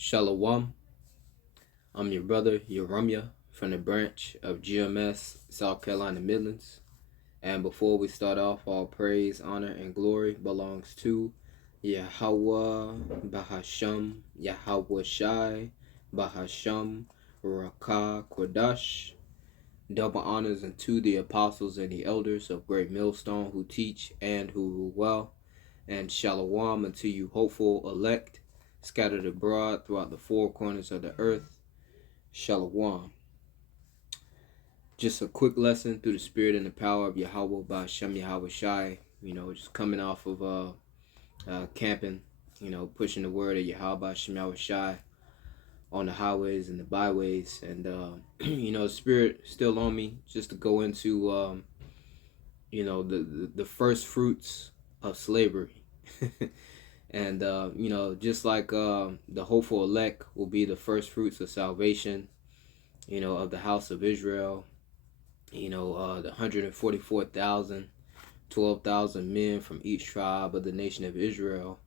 Shalawam. I'm your brother, Yahawah, from the branch of GMS, South Carolina Midlands. And before we start off, all praise, honor, and glory belongs to Yahawah, Bahasham, Yahawashi, Bahasham, Rawchaa, Qadash. Double honors unto the apostles and the elders of Great Millstone who teach and who rule well. And Shalawam unto you hopeful elect, scattered abroad throughout the four corners of the earth. Shalawam. Just a quick lesson through the spirit and the power of Yahawah, Bahasham, Yahawashi. Just coming off of camping, pushing the word of Yahawah, Bahasham, Yahawashi on the highways and the byways. And, the spirit still on me just to go into, the first fruits of slavery. And, just like the hopeful elect will be the first fruits of salvation, of the house of Israel, the 144,000, 12,000 men from each tribe of the nation of Israel,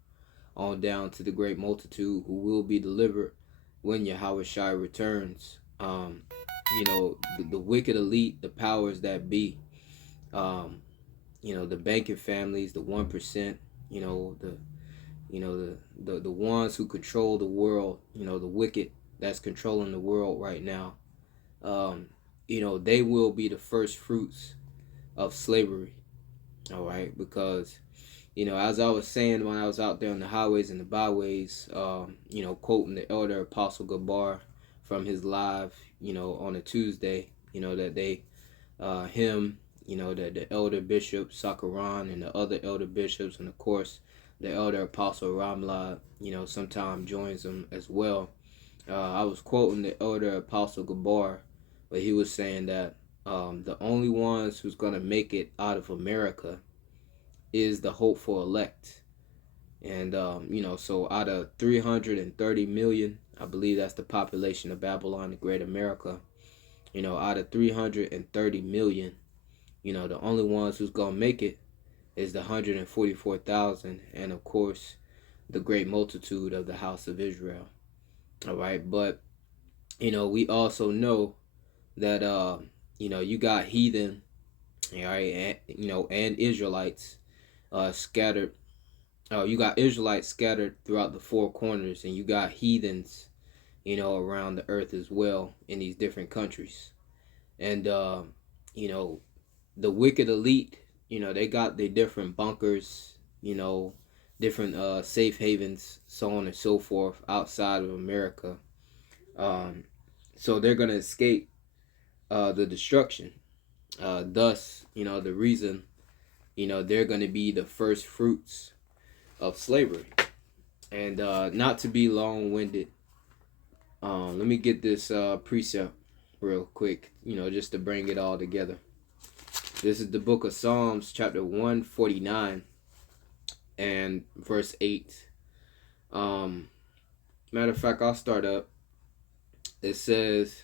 on down to the great multitude who will be delivered when Yahawashi returns. The wicked elite, the powers that be, the banking families, the 1%, the ones who control the world, the wicked that's controlling the world right now, they will be the first fruits of slavery. All right, because as I was saying when I was out there on the highways and the byways, quoting the elder Apostle Gabar from his live, on a Tuesday, that they him, that the elder bishop Sakaran and the other elder bishops, and of course the elder Apostle Ramla, sometime joins them as well. I was quoting the elder Apostle Gabar, but he was saying that the only ones who's going to make it out of America is the hopeful elect. And, so out of 330 million, I believe that's the population of Babylon, the Great America, out of 330 million, the only ones who's going to make it is the 144,000, and of course the great multitude of the house of Israel. All right, but we also know that you got heathen, all right, and Israelites scattered. You got Israelites scattered throughout the four corners, and you got heathens, around the earth as well in these different countries. And the wicked elite, they got their different bunkers, different safe havens, so on and so forth, outside of America. So they're going to escape the destruction. Thus, the reason, they're going to be the first fruits of slavery. And not to be long-winded, let me get this precept real quick, just to bring it all together. This is the book of Psalms, chapter 149 and verse 8. Matter of fact, I'll start up. It says,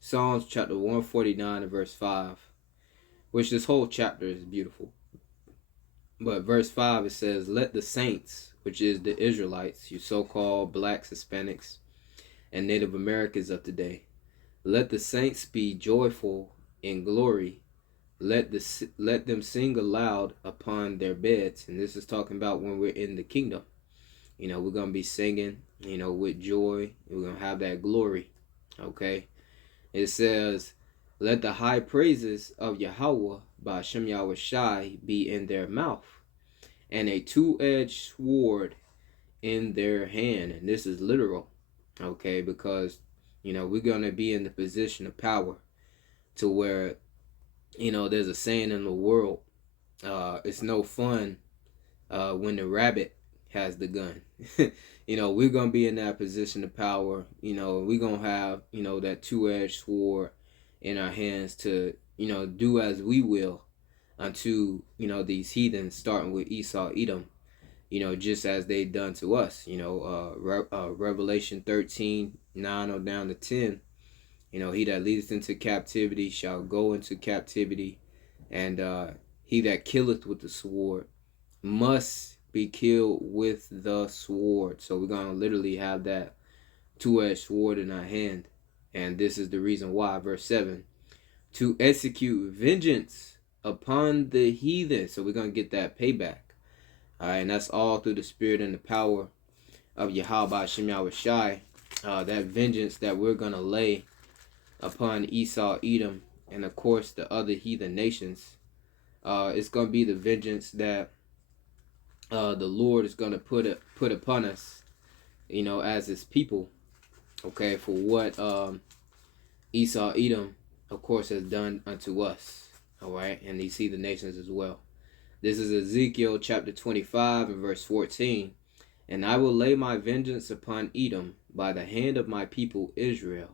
Psalms chapter 149 and verse 5, which this whole chapter is beautiful. But verse 5, it says, let the saints, which is the Israelites, you so-called blacks, Hispanics, and Native Americans of today, let the saints be joyful in glory. Let them sing aloud upon their beds. And this is talking about when we're in the kingdom. We're going to be singing, with joy. We're going to have that glory. Okay. It says, let the high praises of Yahawah, Bahasham Yahawashi, be in their mouth, and a two-edged sword in their hand. And this is literal. Okay. Because, we're going to be in the position of power to where, there's a saying in the world, it's no fun when the rabbit has the gun. We're going to be in that position of power. We're going to have, that two-edged sword in our hands to, do as we will unto, these heathens, starting with Esau, Edom, just as they done to us. Revelation 13, 9 on down to 10. He that leadeth into captivity shall go into captivity, and he that killeth with the sword must be killed with the sword. So we're going to literally have that two-edged sword in our hand. And this is the reason why. Verse 7, to execute vengeance upon the heathen. So we're going to get that payback. All right, and that's all through the spirit and the power of Yahawah Yahawashi. That vengeance that we're going to lay upon Esau, Edom, and of course the other heathen nations. It's going to be the vengeance that the Lord is going to put upon us, as his people, okay, for what Esau, Edom, of course, has done unto us, all right, and these heathen nations as well. This is Ezekiel chapter 25 and verse 14. And I will lay my vengeance upon Edom by the hand of my people Israel,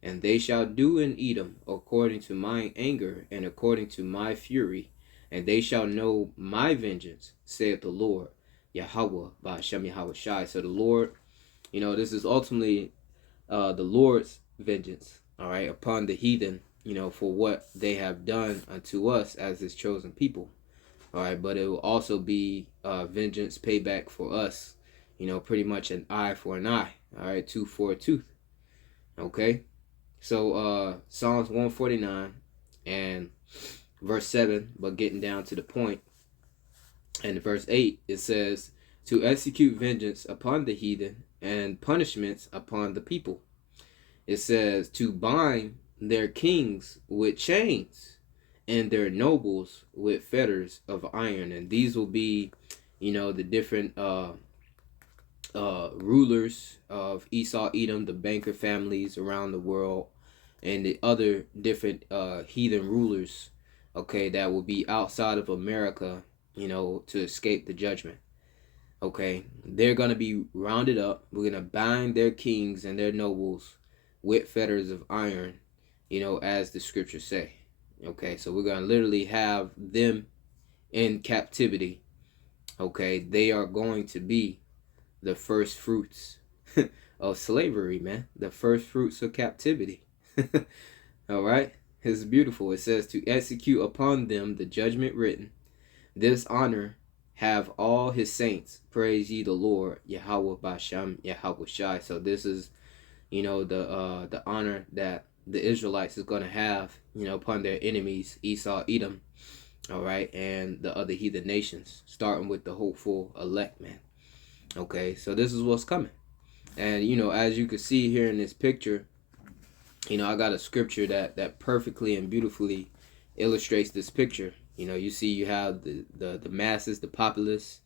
and they shall do in Edom according to mine anger and according to my fury, and they shall know my vengeance, saith the Lord, Yahawah, Bahasham Yahawashi. So the Lord, this is ultimately the Lord's vengeance, all right, upon the heathen, for what they have done unto us as his chosen people, all right. But it will also be vengeance, payback for us, pretty much an eye for an eye, all right, tooth for a tooth, okay. So Psalms 149 and verse 7, but getting down to the point, and verse 8, it says, to execute vengeance upon the heathen and punishments upon the people. It says, to bind their kings with chains and their nobles with fetters of iron. And these will be, the different rulers of Esau, Edom, the banker families around the world, and the other different heathen rulers, okay, that will be outside of America, to escape the judgment. Okay, they're going to be rounded up. We're going to bind their kings and their nobles with fetters of iron, as the scriptures say. Okay, so we're going to literally have them in captivity. Okay, they are going to be the first fruits of slavery, man. The first fruits of captivity. All right, it's beautiful. It says to execute upon them the judgment written. This honor have all his saints. Praise ye the Lord, Yahawah, Bahasham, Yahawashi. So this is, the honor that the Israelites is going to have, upon their enemies, Esau, Edom, all right, and the other heathen nations, starting with the hopeful elect, man. Okay, so this is what's coming. And, as you can see here in this picture, I got a scripture that perfectly and beautifully illustrates this picture. You see you have the masses, the populace,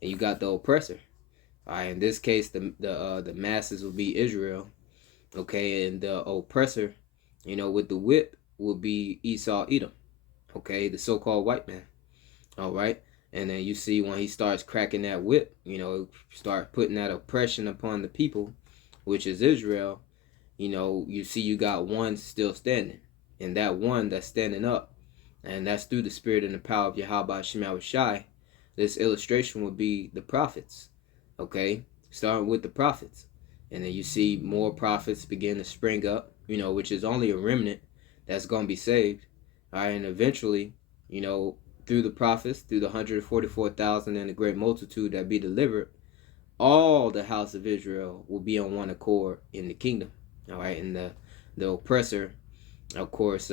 and you got the oppressor. All right, in this case, the masses will be Israel, okay, and the oppressor, with the whip will be Esau, Edom, okay, the so-called white man. All right, and then you see when he starts cracking that whip, start putting that oppression upon the people, which is Israel. You see you got one still standing, and that one that's standing up, and that's through the spirit and the power of Yahawah Yahawashi. This illustration would be the prophets, okay, starting with the prophets, and then you see more prophets begin to spring up, which is only a remnant that's going to be saved, all right, and eventually, through the prophets, through the 144,000 and the great multitude that be delivered, all the house of Israel will be on one accord in the kingdom, all right, and the oppressor, of course,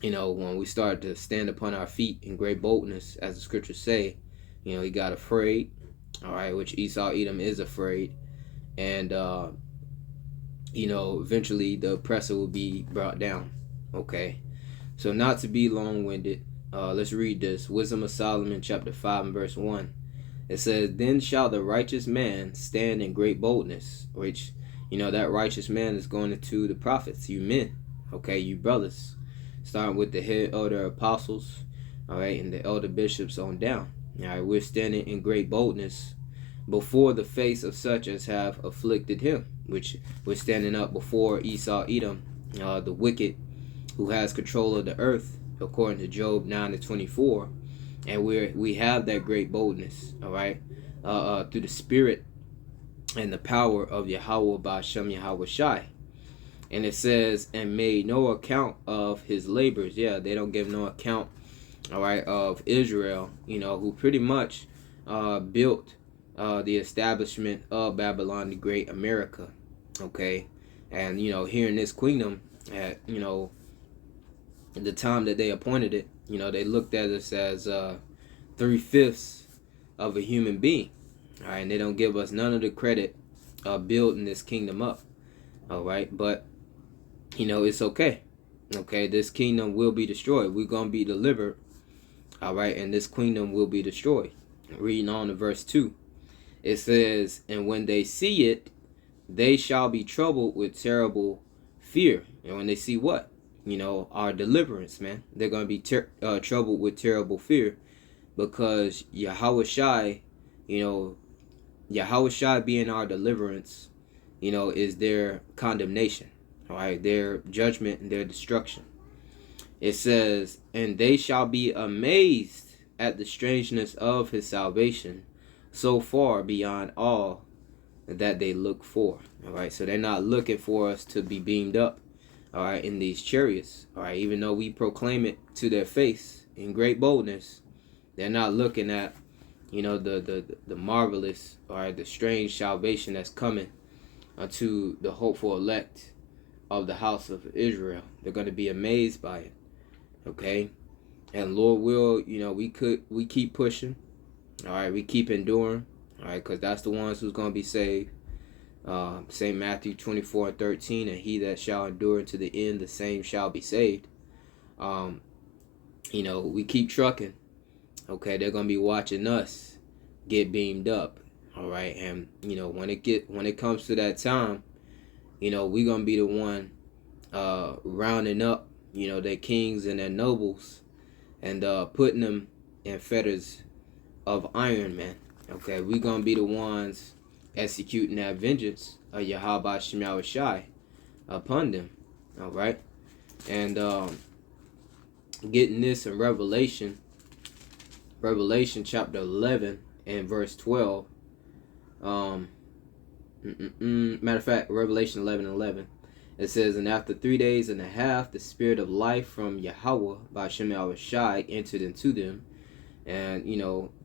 when we start to stand upon our feet in great boldness, as the scriptures say, he got afraid, all right, which Esau, Edom is afraid, and, eventually the oppressor will be brought down, okay. So not to be long-winded, let's read this. Wisdom of Solomon, chapter 5 and verse 1. It says, then shall the righteous man stand in great boldness, which, that righteous man is going into the prophets, you men, okay, you brothers, starting with the head elder apostles, all right, and the elder bishops on down. All right, we're standing in great boldness before the face of such as have afflicted him, which we're standing up before Esau, Edom, the wicked who has control of the earth, according to Job 9:24, and we have that great boldness, all right, through the spirit and the power of Yahawah Bahasham Yahawashi. And it says, and made no account of his labors. Yeah, they don't give no account, all right, of Israel, who pretty much built the establishment of Babylon the Great, America, Okay, and here in this kingdom, at the time that they appointed it, they looked at us as 3/5 of a human being. All right, and they don't give us none of the credit of building this kingdom up. All right, but it's okay. Okay, this kingdom will be destroyed. We're gonna be delivered. All right, and this kingdom will be destroyed. Reading on to verse 2, it says, "And when they see it, they shall be troubled with terrible fear." And when they see what? Our deliverance, man. They're going to be troubled with terrible fear, because Yahawashi, Yahawashi being our deliverance, is their condemnation. All right, their judgment and their destruction. It says, "And they shall be amazed at the strangeness of his salvation, so far beyond all that they look for." All right, so they're not looking for us to be beamed up, all right, in these chariots. All right, even though we proclaim it to their face in great boldness, they're not looking at the marvelous, all right, the strange salvation that's coming unto the hopeful elect of the house of Israel. They're going to be amazed by it. Okay, and Lord will, we keep pushing. All right, we keep enduring. All right, because that's the ones who's going to be saved. St. Matthew 24:13, "And he that shall endure unto the end, the same shall be saved." We keep trucking. Okay, they're going to be watching us get beamed up. All right, and when it comes to that time, we're going to be the one rounding up their kings and their nobles, and putting them in fetters of iron, man. Okay, we're gonna be the ones executing that vengeance of Yahawashi upon them. All right, and getting this in Revelation chapter 11 and verse 12. Matter of fact, Revelation 11:11. It says, "And after 3 days and a half, the spirit of life from Yahawah, Bahasham, entered into them." And,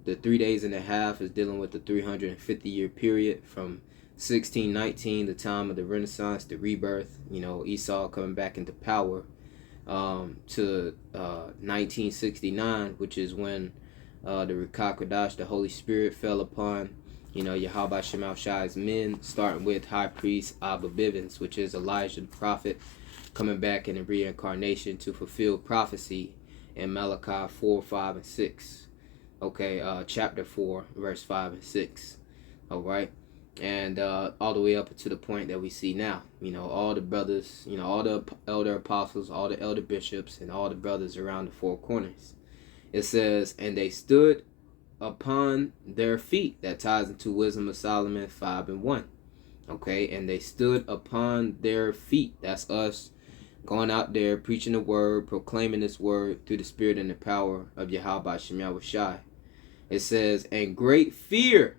the 3 days and a half is dealing with the 350-year period from 1619, the time of the Renaissance, the rebirth, Esau coming back into power, to 1969, which is when the Qadash, the Holy Spirit, fell upon Yahawashi men, starting with High Priest Abba Bivens, which is Elijah the prophet, coming back in the reincarnation to fulfill prophecy in Malachi 4, 5, and 6. Okay, chapter 4, verse 5 and 6. All right, and all the way up to the point that we see now. All the brothers, all the elder apostles, all the elder bishops, and all the brothers around the four corners. It says, "And they stood upon their feet." That ties into Wisdom of Solomon 5 and 1. Okay, and they stood upon their feet. That's us going out there preaching the word, proclaiming this word through the spirit and the power of Yahawashi. It says, "And great fear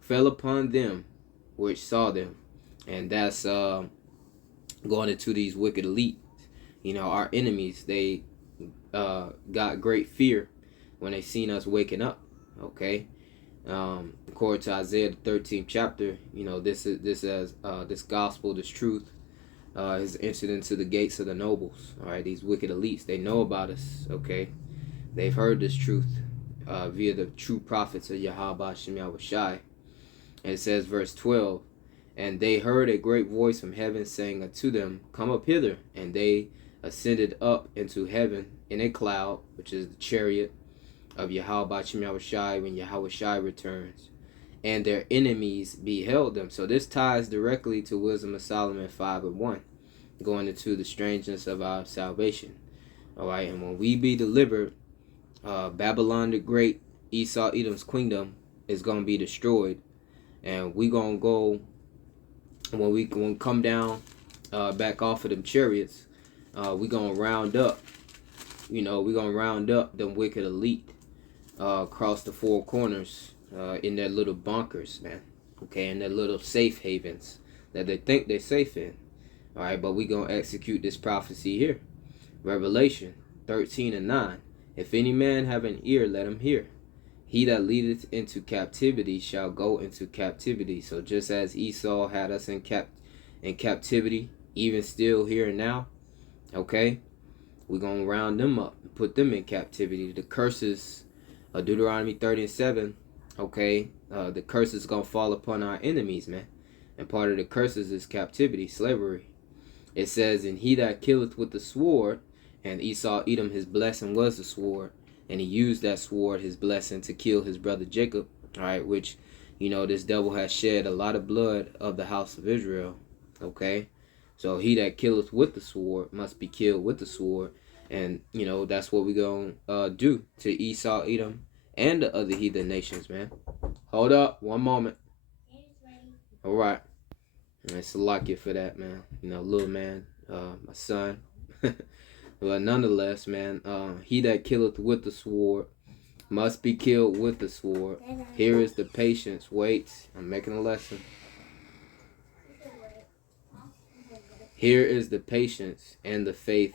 fell upon them which saw them." And that's going into these wicked elites. Our enemies, they got great fear when they seen us waking up. Okay, according to Isaiah the 13th chapter, this gospel, this truth, has entered into the gates of the nobles. All right, these wicked elites, they know about us. Okay, they've heard this truth via the true prophets of Yahawashi. And it says, verse 12, "And they heard a great voice from heaven saying unto them, Come up hither. And they ascended up into heaven in a cloud," which is the chariot of Yahawashi when Yahawashi returns. "And their enemies beheld them." So this ties directly to Wisdom of Solomon 5 and 1, going into the strangeness of our salvation. All right, and when we be delivered, Babylon the Great, Esau Edom's kingdom, is going to be destroyed. And we going to go, when we come down back off of them chariots, we going to round up, we're going to round up them wicked elite across the four corners in their little bunkers, man. Okay, in their little safe havens that they think they're safe in. All right, but we going to execute this prophecy here. Revelation 13 and 9. "If any man have an ear, let him hear. He that leadeth into captivity shall go into captivity. So just as Esau had us in captivity, even still here and now, okay, we're going to round them up and put them in captivity. The curses of Deuteronomy 37, okay, the curses going to fall upon our enemies, man. And part of the curses is captivity, slavery. It says, and he that killeth with the sword, and Esau, Edom, his blessing was the sword, and he used that sword, his blessing, to kill his brother Jacob, all right, which, this devil has shed a lot of blood of the house of Israel, okay? So he that killeth with the sword must be killed with the sword, and, that's what we're going to do to Esau, Edom, and the other heathen nations, man. Hold up, one moment. All right. It's a lock you for that, man. Little man, my son. But nonetheless, man, he that killeth with the sword must be killed with the sword. Here is the patience. Wait, I'm making a lesson. Here is the patience and the faith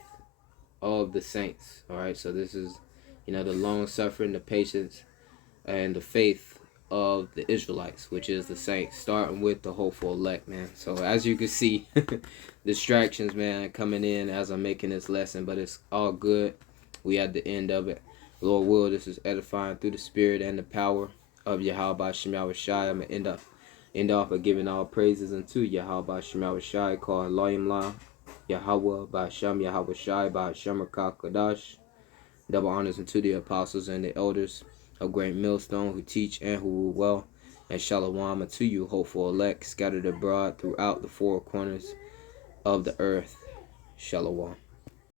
of the saints. All right, so this is, the long suffering, the patience, and the faith of the Israelites, which is the saints, starting with the hopeful elect, man. So as you can see, distractions, man, coming in as I'm making this lesson, but it's all good. We at the end of it. Lord will, this is edifying through the spirit and the power of Yahawah Bahasham Yahawashi. I'm going to end off by giving all praises unto Yahawah Bahasham Yahawashi, called Halalyam, Yahawah Bahasham Yahawashi, Bahasham Qadash. Double honors unto the apostles and the elders of great millstone who teach and who rule well. And Shalawam unto you, hopeful elect, scattered abroad throughout the four corners of the earth. Shalawam.